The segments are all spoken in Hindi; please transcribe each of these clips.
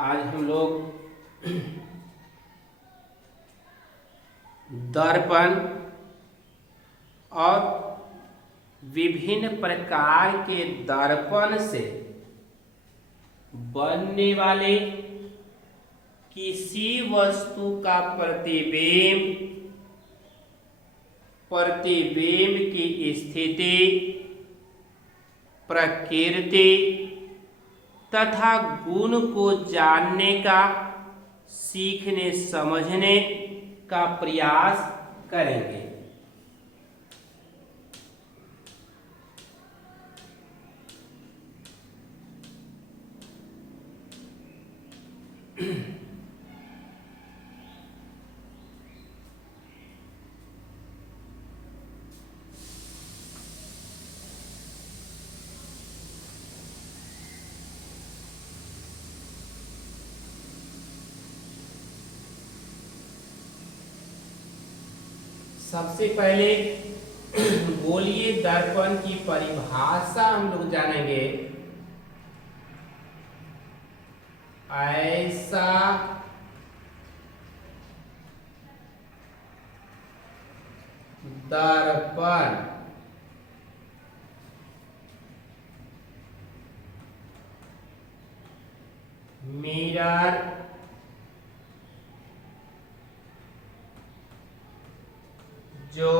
आज हम लोग दर्पण और विभिन्न प्रकार के दर्पण से बनने वाले किसी वस्तु का प्रतिबिंब की स्थिति, प्रकृति तथा गुण को जानने का, सीखने समझने का प्रयास करेंगे। सबसे पहले गोलीय दर्पण की परिभाषा हम लोग जानेंगे। ऐसा दर्पण मिरर जो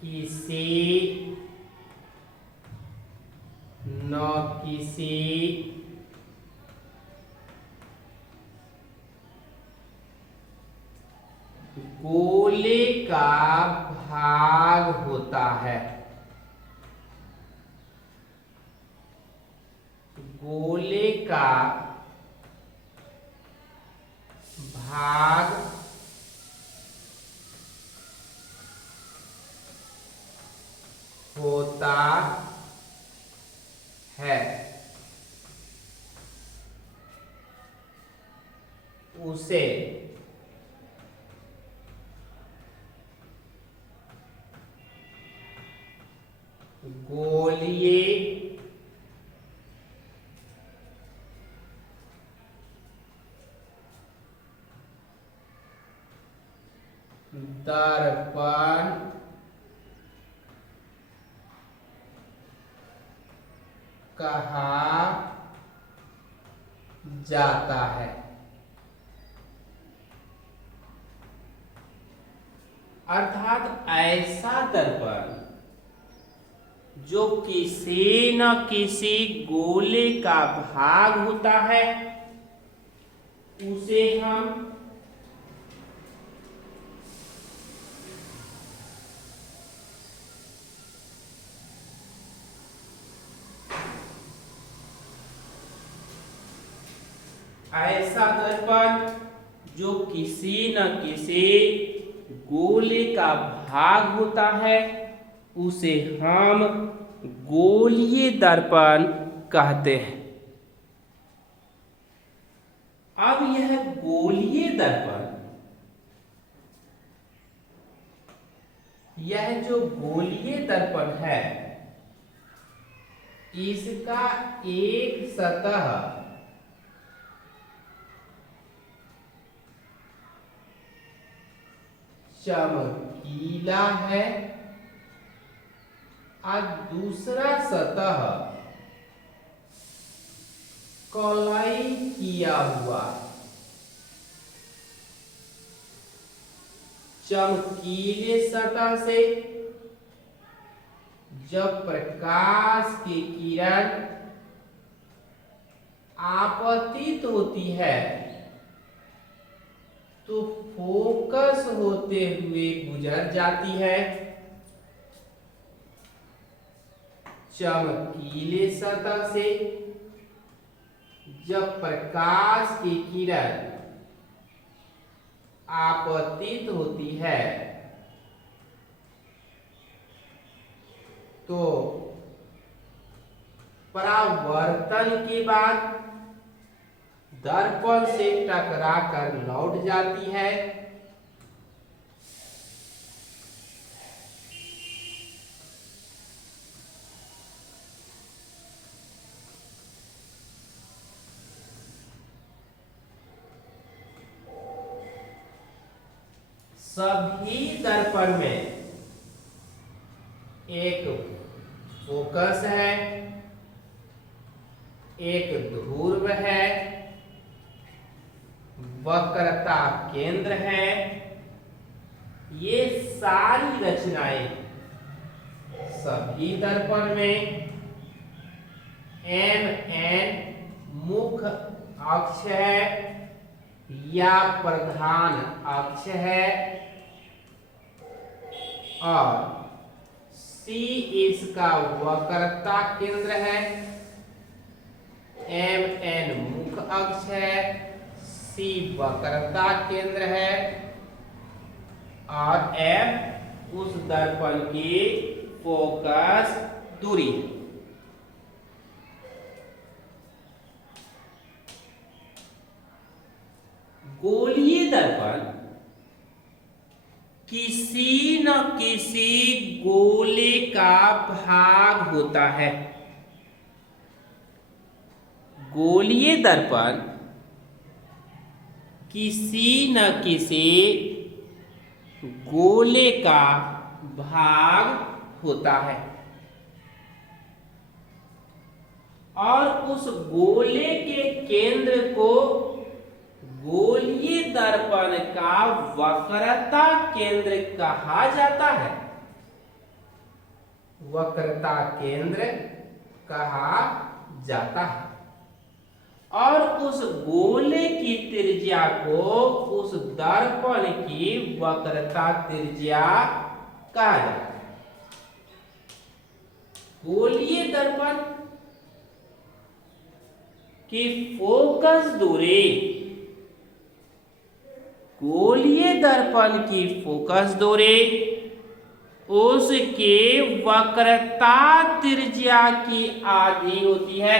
किसी न किसी गोले का भाग होता है। गोले का भाग होता है, उसे गोलीय दर्पण कहा जाता है। अर्थात ऐसा दर्पण जो किसी न किसी गोले का भाग होता है, उसे हम ऐसा दर्पण जो किसी न किसी गोले का भाग होता है, उसे हम गोलीय दर्पण कहते हैं। अब यह गोलीय दर्पण, यह जो गोलीय दर्पण है, इसका एक सतह चमकीला है और दूसरा सतह कलई किया हुआ। चमकीले सतह से जब प्रकाश की किरण आपतित होती है तो फोकस होते हुए गुजर जाती है। चमकीले सतह से जब प्रकाश की किरण आपतित होती है तो परावर्तन के बाद दर्पण से टकराकर लौट जाती है। सभी दर्पण में एक फोकस है, एक ध्रुव है, वक्रता केंद्र है। ये सारी रचनाएं सभी दर्पण में MN मुख्य अक्ष है या प्रधान अक्ष है और C इसका वक्रता केंद्र है। MN मुख्य अक्ष है, C वक्रता केंद्र है और F उस दर्पण की फोकस दूरी है। गोलीय दर्पण किसी न किसी गोले का भाग होता है। गोलीय दर्पण किसी न किसी गोले का भाग होता है और उस गोले के केंद्र को गोलीय दर्पण का वक्रता केंद्र कहा जाता है। वक्रता केंद्र कहा जाता है और उस गोले की त्रिज्या को उस दर्पण की वक्रता त्रिज्या कहा जाता है। गोलीय दर्पण की फोकस दूरी, गोलीय दर्पण की फोकस दूरी उसके वक्रता त्रिज्या की आधी होती है,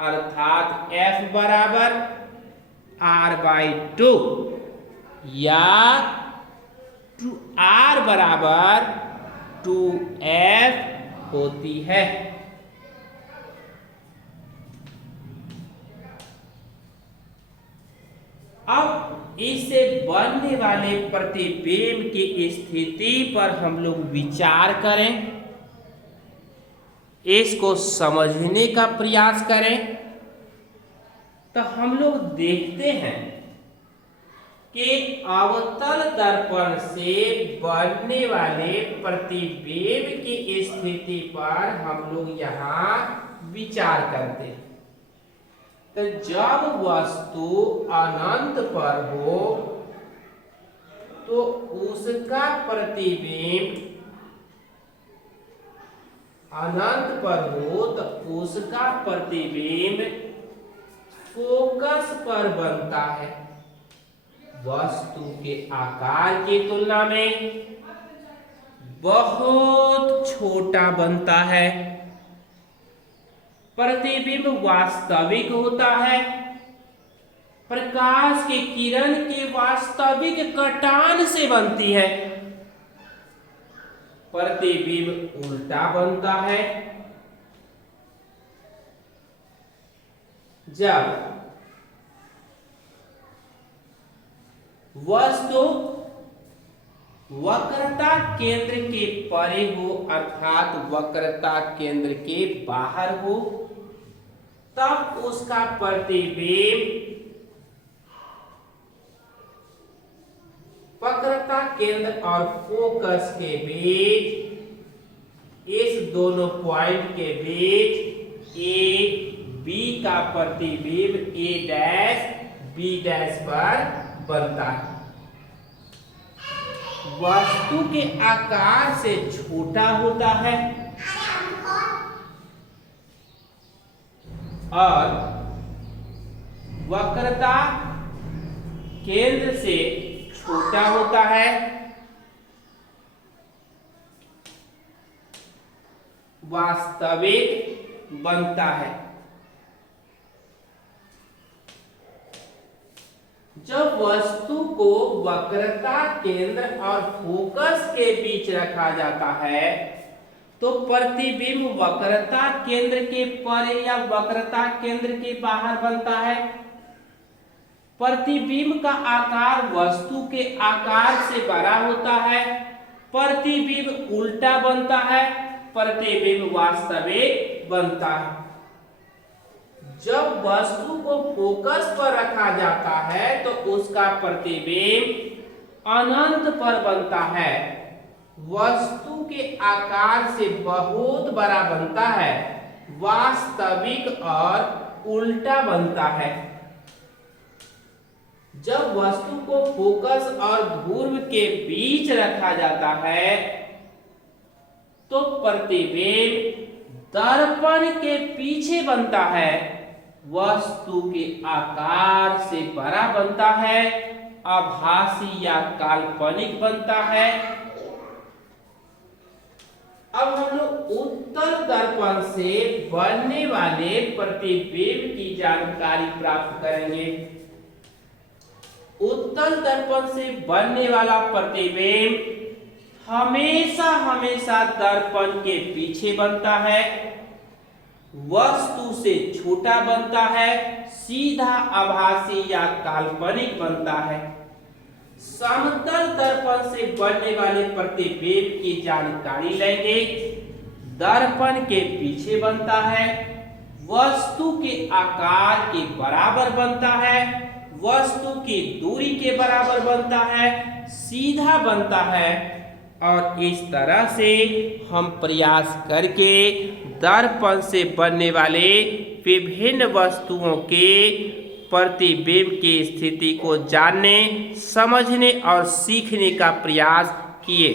अर्थात F बराबर R/2 या R बराबर 2F होती है। अब इससे बनने वाले प्रतिबिंब की स्थिति पर हम लोग विचार करें, इसको समझने का प्रयास करें तो हम लोग देखते हैं कि अवतल दर्पण से बनने वाले प्रतिबिंब की स्थिति पर हम लोग यहाँ विचार करते हैं। तो जब वस्तु अनंत पर हो तो उसका प्रतिबिंब अनंत पर हो तो उसका प्रतिबिंब फोकस पर बनता है। वस्तु के आकार की तुलना में बहुत छोटा बनता है। प्रतिबिंब वास्तविक होता है, प्रकाश की किरण के वास्तविक कटान से बनती है। प्रतिबिंब उल्टा बनता है जब वस्तु वक्रता केंद्र के परे हो अर्थात वक्रता केंद्र के बाहर हो, तब उसका प्रतिबिंब वक्रता केंद्र और फोकस के बीच, इस दोनों पॉइंट के बीच ए बी का प्रतिबिंब ए डैश बी डैश पर बनता है। वस्तु के आकार से छोटा होता है और वक्रता केंद्र से छोटा होता है। वास्तविक बनता है। जब वस्तु को वक्रता केंद्र और फोकस के बीच रखा जाता है तो प्रतिबिंब वक्रता केंद्र के परे या वक्रता केंद्र के बाहर बनता है। प्रतिबिंब का आकार वस्तु के आकार से बड़ा होता है, प्रतिबिंब उल्टा बनता है, प्रतिबिंब वास्तविक बनता है। जब वस्तु को फोकस पर रखा जाता है तो उसका प्रतिबिंब अनंत पर बनता है, वस्तु के आकार से बहुत बड़ा बनता है, वास्तविक और उल्टा बनता है। जब वस्तु को फोकस और ध्रुव के बीच रखा जाता है तो प्रतिबिंब दर्पण के पीछे बनता है, वस्तु के आकार से बड़ा बनता है, आभासी या काल्पनिक बनता है। अब हम लोग उत्तल दर्पण से बनने वाले प्रतिबिंब की जानकारी प्राप्त करेंगे। उत्तल दर्पण से बनने वाला प्रतिबिंब हमेशा हमेशा दर्पण के पीछे बनता है, वस्तु से छोटा बनता है, सीधा आभासी या काल्पनिक बनता है। समतल दर्पण से बनने वाले प्रतिबिंब की जानकारी लेंगे। दर्पण के पीछे बनता है, वस्तु के आकार के बराबर बनता है, वस्तु की दूरी के बराबर बनता है, सीधा बनता है और इस तरह से हम प्रयास करके दर्पण से बनने वाले विभिन्न वस्तुओं के प्रतिबिंब की स्थिति को जानने, समझने और सीखने का प्रयास किए।